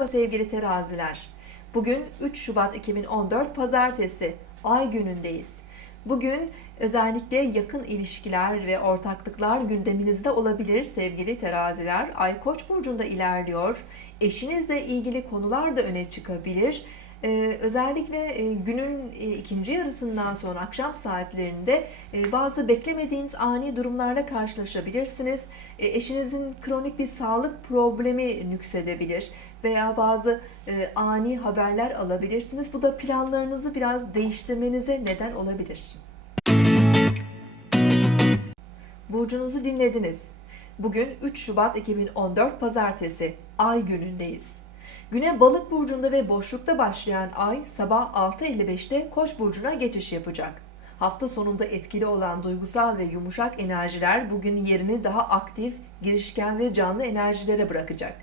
Merhaba sevgili teraziler. Bugün 3 Şubat 2014 Pazartesi. Ay günündeyiz. Bugün özellikle yakın ilişkiler ve ortaklıklar gündeminizde olabilir sevgili teraziler. Ay Koç burcunda ilerliyor. Eşinizle ilgili konular da öne çıkabilir. Ee, özellikle e, günün e, ikinci yarısından sonra akşam saatlerinde e, bazı beklemediğiniz ani durumlarla karşılaşabilirsiniz. E, eşinizin kronik bir sağlık problemi nüksedebilir veya bazı e, ani haberler alabilirsiniz. Bu da planlarınızı biraz değiştirmenize neden olabilir. Burcunuzu dinlediniz. Bugün 3 Şubat 2014 Pazartesi, Ay günündeyiz. Güne Balık burcunda ve boşlukta başlayan ay sabah 6.55'te Koç burcuna geçiş yapacak. Hafta sonunda etkili olan duygusal ve yumuşak enerjiler bugün yerini daha aktif, girişken ve canlı enerjilere bırakacak.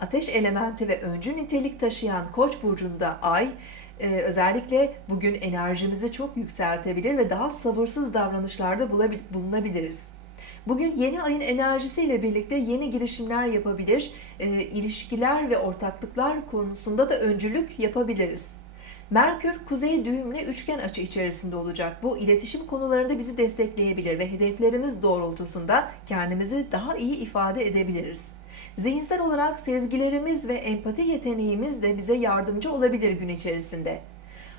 Ateş elementi ve öncü nitelik taşıyan Koç burcunda ay e, özellikle bugün enerjimizi çok yükseltebilir ve daha sabırsız davranışlarda bulunabiliriz. Bugün yeni ayın enerjisiyle birlikte yeni girişimler yapabilir, e, ilişkiler ve ortaklıklar konusunda da öncülük yapabiliriz. Merkür kuzey düğümle üçgen açı içerisinde olacak. Bu iletişim konularında bizi destekleyebilir ve hedeflerimiz doğrultusunda kendimizi daha iyi ifade edebiliriz. Zihinsel olarak sezgilerimiz ve empati yeteneğimiz de bize yardımcı olabilir gün içerisinde.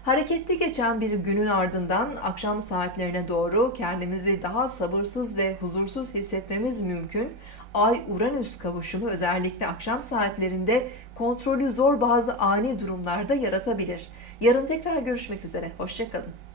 Hareketli geçen bir günün ardından akşam saatlerine doğru kendimizi daha sabırsız ve huzursuz hissetmemiz mümkün. Ay-Uranüs kavuşumu özellikle akşam saatlerinde kontrolü zor bazı ani durumlarda yaratabilir. Yarın tekrar görüşmek üzere. Hoşçakalın.